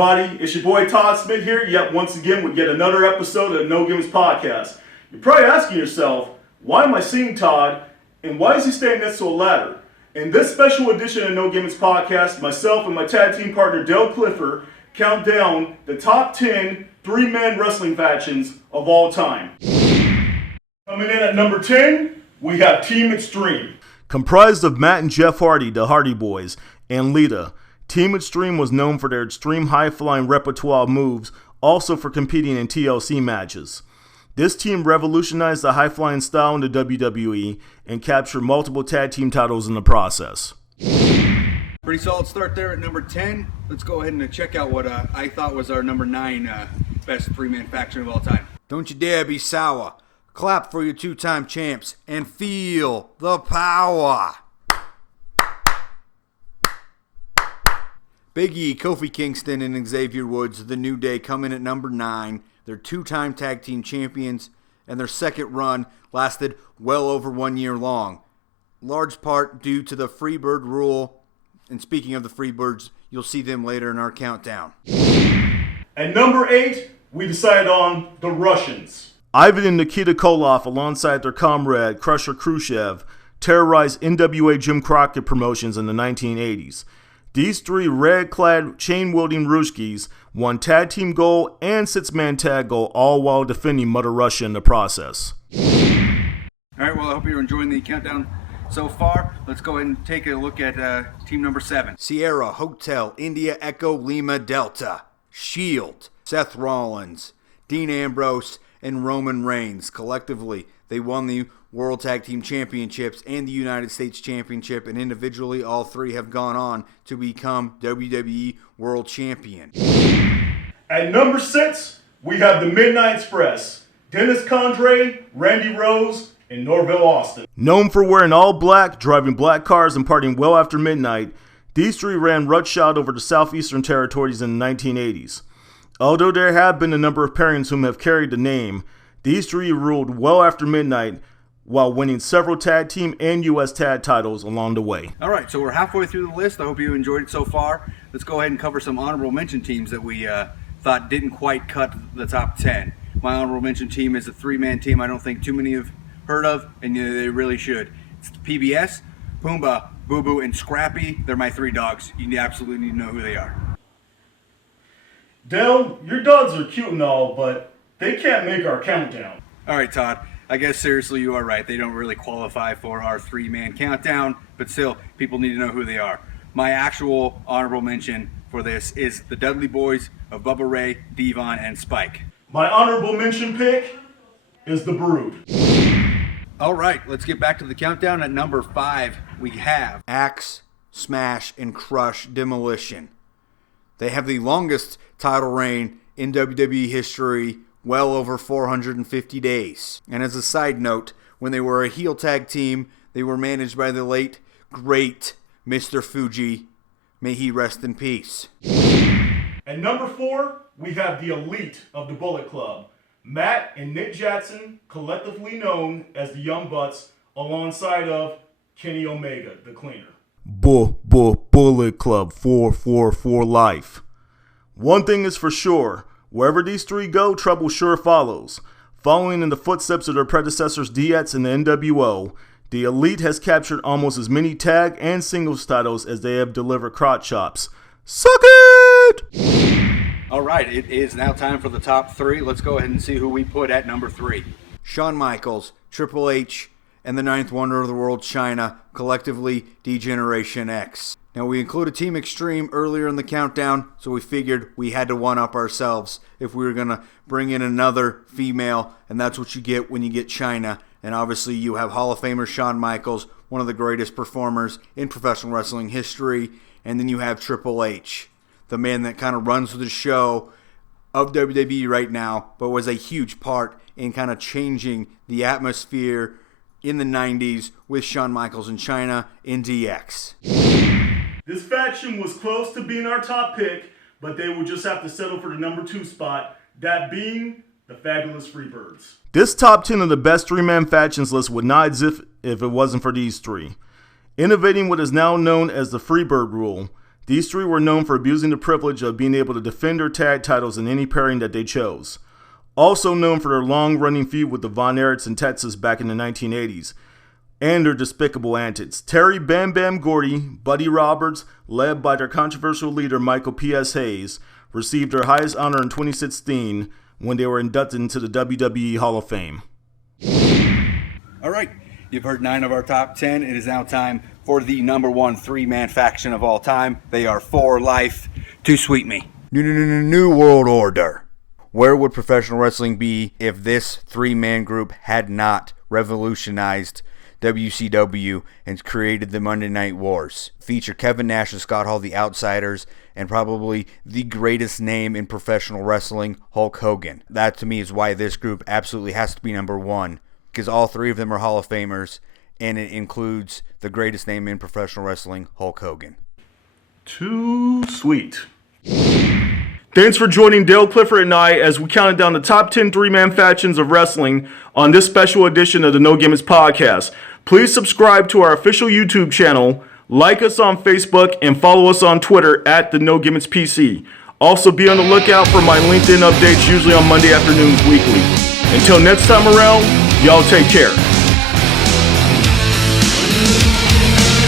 everybody? It's your boy Todd Smith here, yet once again with yet another episode of the No Gimmicks podcast. You're probably asking yourself, why am I seeing Todd, and why is he standing next to a ladder? In this special edition of No Gimmicks podcast, myself and my tag team partner Dale Clifford count down the top 10 three-man wrestling factions of all time. Coming in at number 10, we have Team Extreme. Comprised of Matt and Jeff Hardy, the Hardy Boys, and Lita, Team Extreme was known for their extreme high-flying repertoire of moves, also for competing in TLC matches. This team revolutionized the high-flying style in the WWE and captured multiple tag team titles in the process. Pretty solid start there at number 10. Let's go ahead and check out what I thought was our number 9 best three-man faction of all time. Don't you dare be sour. Clap for your two-time champs and feel the power. Big E, Kofi Kingston, and Xavier Woods, The New Day, come in at number 9. They're two-time tag team champions, and their second run lasted well over 1 year long. Large part due to the Freebird rule. And speaking of the Freebirds, you'll see them later in our countdown. At number 8, we decided on the Russians. Ivan and Nikita Koloff, alongside their comrade Crusher Khrushchev, terrorized NWA Jim Crockett Promotions in the 1980s. These three red-clad, chain-wielding Ruskies won tag team gold and six-man tag gold, all while defending Mother Russia in the process. All right, well, I hope you're enjoying the countdown so far. Let's go ahead and take a look at team number 7. Sierra, Hotel, India, Echo, Lima, Delta, Shield, Seth Rollins, Dean Ambrose, and Roman Reigns. Collectively, they won the World Tag Team Championships and the United States Championship, and individually, all three have gone on to become WWE World Champion. At number 6, we have the Midnight Express. Dennis Condrey, Randy Rose, and Norville Austin. Known for wearing all black, driving black cars, and partying well after midnight, these three ran roughshod over the southeastern territories in the 1980s. Although there have been a number of pairings whom have carried the name, these three ruled well after midnight while winning several tag team and U.S. tag titles along the way. All right, so we're halfway through the list. I hope you enjoyed it so far. Let's go ahead and cover some honorable mention teams that we thought didn't quite cut the top 10. My honorable mention team is a three-man team I don't think too many have heard of, and they really should. It's PBS, Pumbaa, Boo Boo, and Scrappy. They're my 3 dogs. You absolutely need to know who they are. Dale, your dogs are cute and all, but they can't make our countdown. All right, Todd. I guess seriously you are right. They don't really qualify for our 3-man countdown, but still, people need to know who they are. My actual honorable mention for this is the Dudley Boys of Bubba Ray, Devon, and Spike. My honorable mention pick is the Brood. All right, let's get back to the countdown. At number 5, we have Axe, Smash, and Crush Demolition. They have the longest title reign in WWE history, well over 450 days. And as a side note, when they were a heel tag team, they were managed by the late, great Mr. Fuji. May he rest in peace. At number 4, we have the Elite of the Bullet Club. Matt and Nick Jackson, collectively known as the Young Bucks, alongside of Kenny Omega, the Cleaner. Bullet Club 444 life. One thing is for sure, wherever these three go, trouble sure follows. Following in the footsteps of their predecessors DX and the NWO, the Elite has captured almost as many tag and singles titles as they have delivered crotch chops. Suck it! All right, it is now time for the top 3. Let's go ahead and see who we put at number 3. Shawn Michaels, Triple H, and the ninth wonder of the world, China, collectively D-Generation X. Now, we included Team Extreme earlier in the countdown, so we figured we had to one-up ourselves if we were going to bring in another female, and that's what you get when you get China. And obviously, you have Hall of Famer Shawn Michaels, one of the greatest performers in professional wrestling history, and then you have Triple H, the man that kind of runs the show of WWE right now, but was a huge part in kind of changing the atmosphere in the 90s with Shawn Michaels and China in DX. This faction was close to being our top pick, but they would just have to settle for the number 2 spot, that being the Fabulous Freebirds. This top 10 of the best three-man factions list would not exist if it wasn't for these three. Innovating what is now known as the Freebird rule, These three were known for abusing the privilege of being able to defend their tag titles in any pairing that they chose. Also known for their long-running feud with the Von Erichs in Texas back in the 1980s, and their despicable antics. Terry Bam Bam Gordy, Buddy Roberts, led by their controversial leader Michael P.S. Hayes, received their highest honor in 2016 when they were inducted into the WWE Hall of Fame. All right, you've heard 9 of our top 10. It is now time for the number 1 3-man faction of all time. They are for life. Too sweet me. New World Order. Where would professional wrestling be if this 3-man group had not revolutionized WCW and created the Monday Night Wars? Feature Kevin Nash and Scott Hall, the Outsiders, and probably the greatest name in professional wrestling, Hulk Hogan. That to me is why this group absolutely has to be number 1, because all 3 of them are Hall of Famers, and it includes the greatest name in professional wrestling, Hulk Hogan. Too sweet. Thanks for joining Dale, Clifford, and I as we counted down the top 10 3-man factions of wrestling on this special edition of the No Gimmicks podcast. Please subscribe to our official YouTube channel, like us on Facebook, and follow us on Twitter at the No Gimmicks PC. Also be on the lookout for my LinkedIn updates, usually on Monday afternoons weekly. Until next time around, y'all take care.